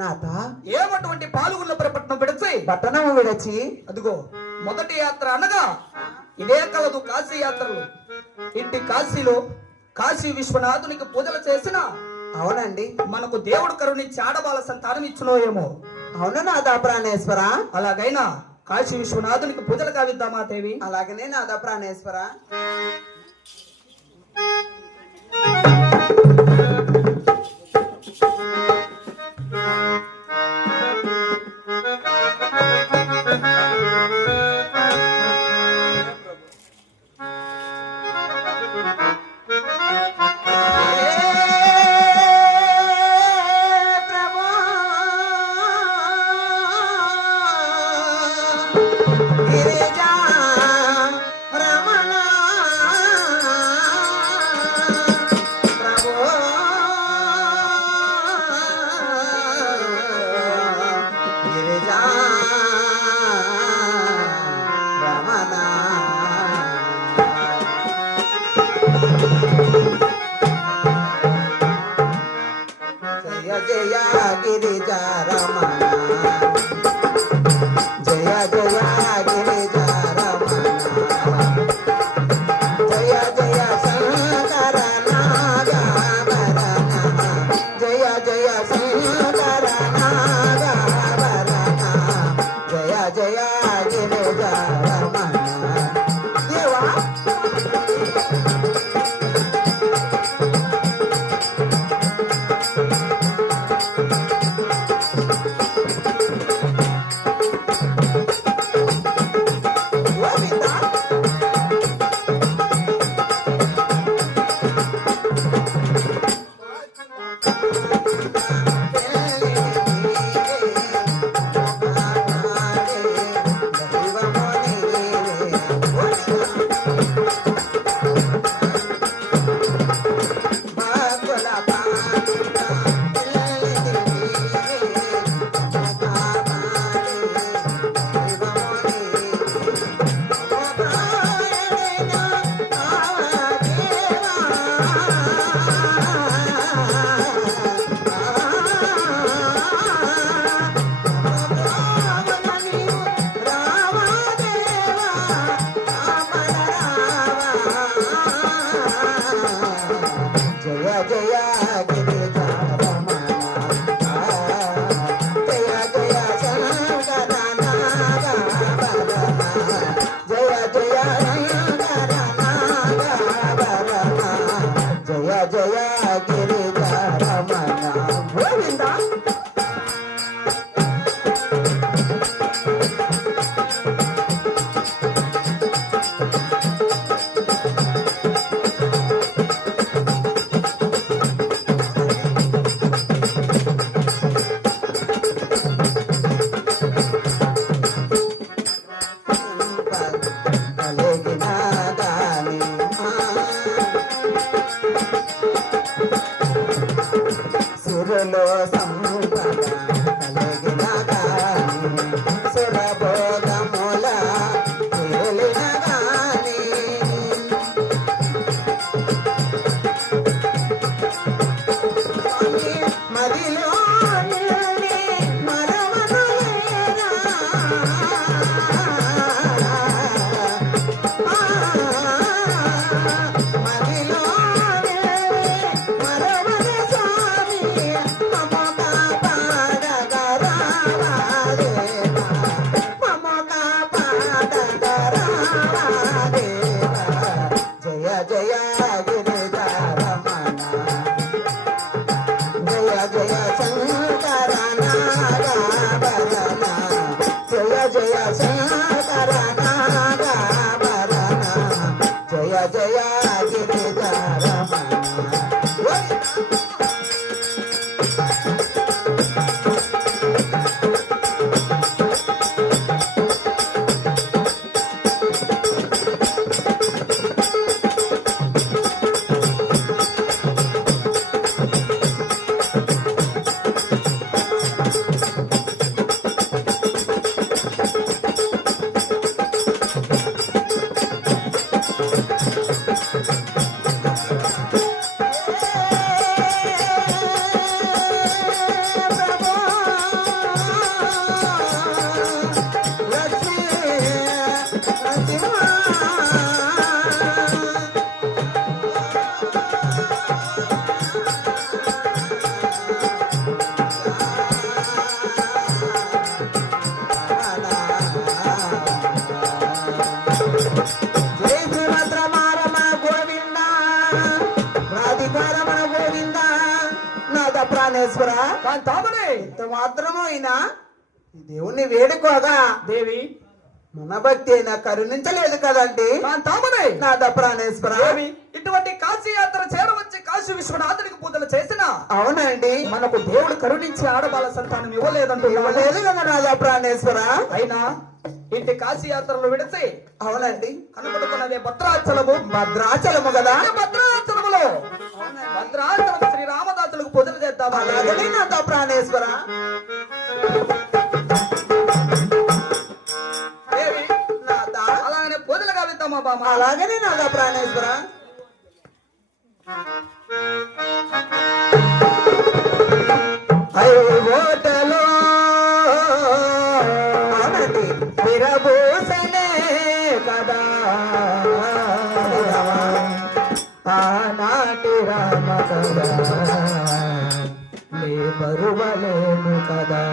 నాథ ఏమటువంటి పాలుగుల్లపుర పట్టణం విడిచి పట్టణము విడచి అదిగో మొదటి యాత్ర అనగా ఇదే కలదు కాశీ యాత్రలు. ఇంటి కాశీలో కాశీ విశ్వనాథునికి పూజలు చేసిన అవునండి మనకు దేవుడు కరుణించి ఆడవాళ్ళ సంతానం ఇచ్చునో ఏమో. అవును నాథ ప్రాణేశ్వర. అలాగైనా కాశీ విశ్వనాథునికి పూజలు కావిద్దామా దేవి? అలాగనే నాథ ప్రాణేశ్వర. కాంతామణి ఇంత మాత్రము అయినా ఈ దేవుణ్ణి వేడుకోగా దేవి మన భక్తి అయినా కరుణించలేదు కదండి కాంతామణి నాద ప్రాణేశ్వర దేవి ఇటువంటి కాశీ యాత్ర చేరవచ్చి కాశీ విశ్వనాథునికి పూజలు చేసిన అవునండి మనకు దేవుడు కరుణించి ఆడబాల సంతానం ఇవ్వలేదంటూ ఇవ్వలేదు కదా నాద ప్రాణేశ్వర అయినా ఇంటి కాశీ యాత్రలు విడిచి అవునండి కనబడుతున్నదే భద్రాచలము భద్రాచలము కదా అదే భద్రాచలములో భద్రాచలం శ్రీ రామదాసులకు పూజలు చేద్దాం అలాగనే నాద ప్రాణేశ్వర దేవి నాద అలాగనే పూజలు కావిద్దామా బామ అలాగనే నాద ప్రాణేశ్వర ఓటలో అవునండి విరబూసనే కదా ఆనాటి రామ కదా నీ బరువలేను కదా